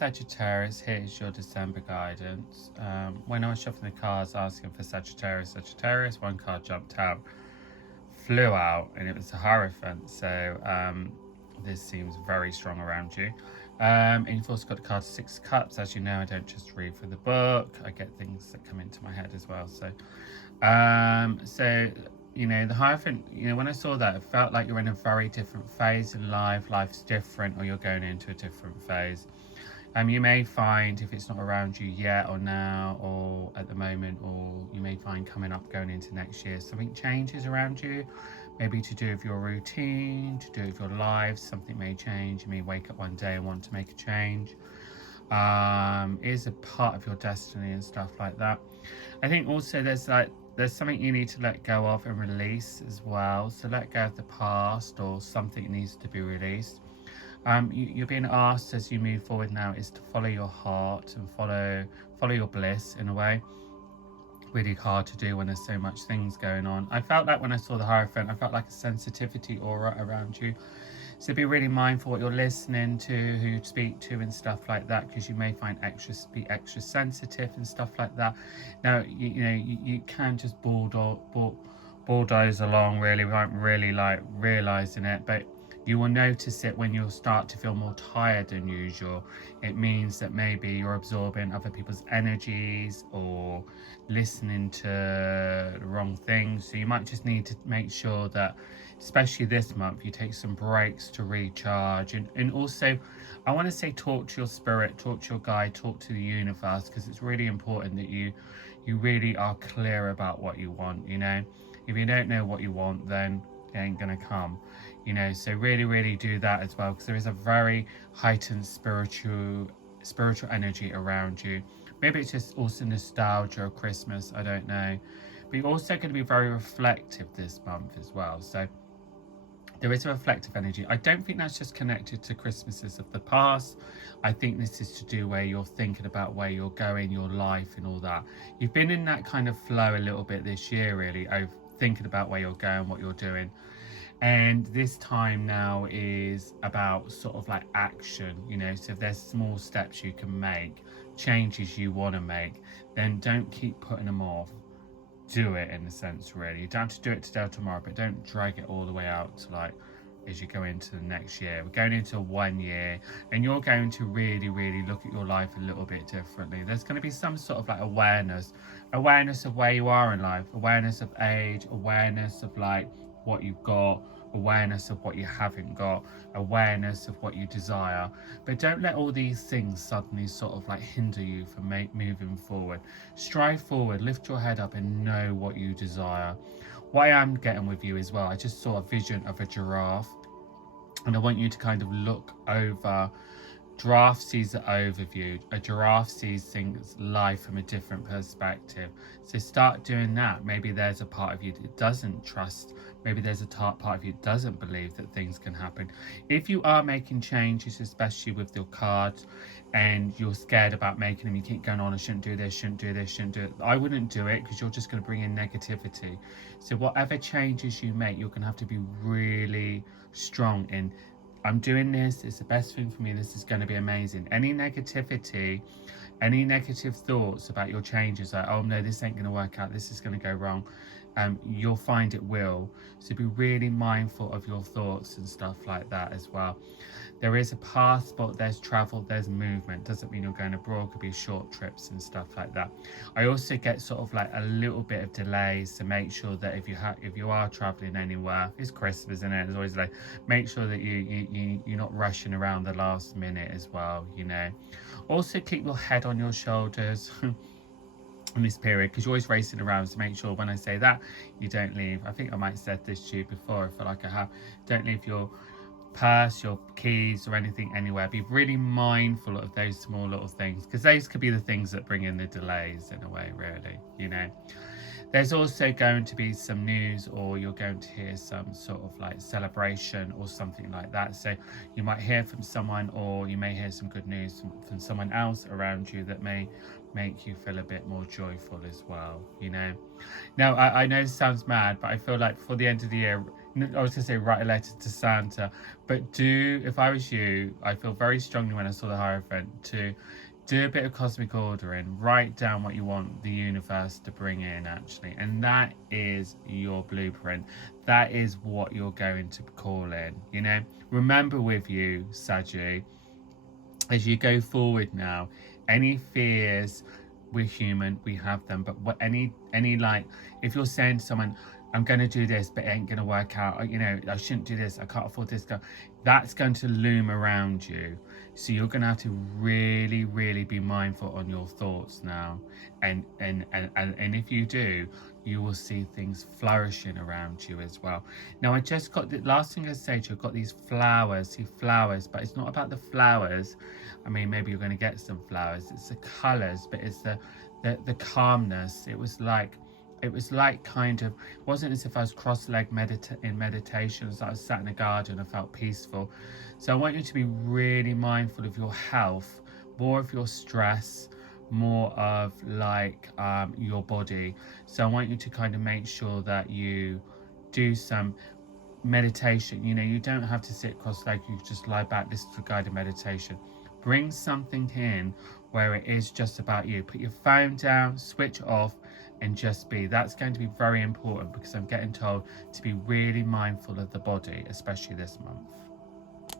Sagittarius, here's your December guidance. When I was shuffling the cards asking for Sagittarius, one card jumped out, flew out, and it was a Hierophant. So this seems very strong around you. And you've also got the card Six of Cups. As you know, I don't just read from the book. I get things that come into my head as well. So you know, the Hierophant, you know, when I saw that, it felt like you're in a very different phase in life. Life's different, or you're going into a different phase. You may find, if it's not around you yet or now or at the moment, or you may find coming up going into next year, something changes around you, maybe to do with your routine, to do with your life. Something may change. You may wake up one day and want to make a change. Is a part of your destiny and stuff like that. I think also there's something you need to let go of and release as well. So let go of the past, or something needs to be released. You're being asked as you move forward now is to follow your heart and follow your bliss in a way. Really hard to do when there's so much things going on. I felt like when I saw the Hierophant, I felt like a sensitivity aura around you. So be really mindful what you're listening to, who you speak to and stuff like that, because you may find be extra sensitive and stuff like that. Now, you can just bulldoze along really without really like realizing it, but you will notice it when you'll start to feel more tired than usual. It means that maybe you're absorbing other people's energies or listening to the wrong things. So you might just need to make sure that, especially this month, you take some breaks to recharge. And also, I want to say, talk to your spirit, talk to your guide, talk to the universe, because it's really important that you really are clear about what you want. You know, if you don't know what you want, then it ain't gonna come. You know, so really do that as well, because there is a very heightened spiritual energy around you. Maybe it's just also nostalgia or Christmas, I don't know. But you're also going to be very reflective this month as well. So there is a reflective energy. I don't think that's just connected to Christmases of the past. I think this is to do where you're thinking about where you're going, your life and all that. You've been in that kind of flow a little bit this year, really, of thinking about where you're going, what you're doing. And this time now is about sort of like action, you know. So if there's small steps you can make, changes you want to make, then don't keep putting them off. Do it, in a sense, really. You don't have to do it today or tomorrow, but don't drag it all the way out to like as you go into the next year. We're going into 1 year, and you're going to really look at your life a little bit differently. There's going to be some sort of like awareness of where you are in life, awareness of age, awareness of like what you've got, awareness of what you haven't got, awareness of what you desire. But don't let all these things suddenly sort of like hinder you from moving forward. Strive forward, lift your head up and know what you desire. What I am getting with you as well, I just saw a vision of a giraffe, and I want you to kind of look over. Giraffe sees the overview. A giraffe sees things, life from a different perspective. So start doing that. Maybe there's a part of you that doesn't trust. Maybe there's a part of you that doesn't believe that things can happen. If you are making changes, especially with your cards, and you're scared about making them, you keep going on, I shouldn't do this, shouldn't do this, shouldn't do it. I wouldn't do it, because you're just going to bring in negativity. So whatever changes you make, you're going to have to be really strong in, I'm doing this, it's the best thing for me, this is going to be amazing. Any negativity, any negative thoughts about your changes, like, oh no, this ain't going to work out, this is going to go wrong, you'll find it will. So be really mindful of your thoughts and stuff like that as well. There is a passport, there's travel, there's movement. Doesn't mean you're going abroad, could be short trips and stuff like that. I also get sort of like a little bit of delays, so make sure that if you are traveling anywhere, it's Christmas, isn't it? There's always like, make sure that you're not rushing around the last minute as well, you know. Also keep your head on your shoulders in this period, because you're always racing around, so make sure when I say that, you don't leave. I think I might have said this to you before, I feel like I have. Don't leave your purse, your keys or anything anywhere. Be really mindful of those small little things, because those could be the things that bring in the delays in a way, really, you know. There's also going to be some news, or you're going to hear some sort of like celebration or something like that. So you might hear from someone, or you may hear some good news from someone else around you that may make you feel a bit more joyful as well, you know. Now, I know this sounds mad, but I feel like before the end of the year, I was going to say write a letter to Santa, but do, if I was you, I feel very strongly when I saw the Hierophant to do a bit of cosmic ordering, write down what you want the universe to bring in actually, and that is your blueprint. That is what you're going to call in, you know. Remember with you, Saggy, as you go forward now, any fears, we're human, we have them, but what any like, if you're saying to someone, I'm going to do this but it ain't going to work out, or, you know, I shouldn't do this, I can't afford this, that's going to loom around you. So you're going to have to really, really be mindful on your thoughts now, and if you do, you will see things flourishing around you as well. Now, I just got the last thing I say to you, I've got these flowers, see flowers, but it's not about the flowers. I mean, maybe you're going to get some flowers. It's the colours, but it's the calmness. It was like kind of, it wasn't as if I was cross-legged in meditation. As I was sat in a garden, I felt peaceful. So I want you to be really mindful of your health, more of your stress, more of like your body. So I want you to kind of make sure that you do some meditation. You know, you don't have to sit cross-legged, you just lie back, listen to guided meditation. Bring something in where it is just about you. Put your phone down, switch off, and just be. That's going to be very important because I'm getting told to be really mindful of the body, especially this month.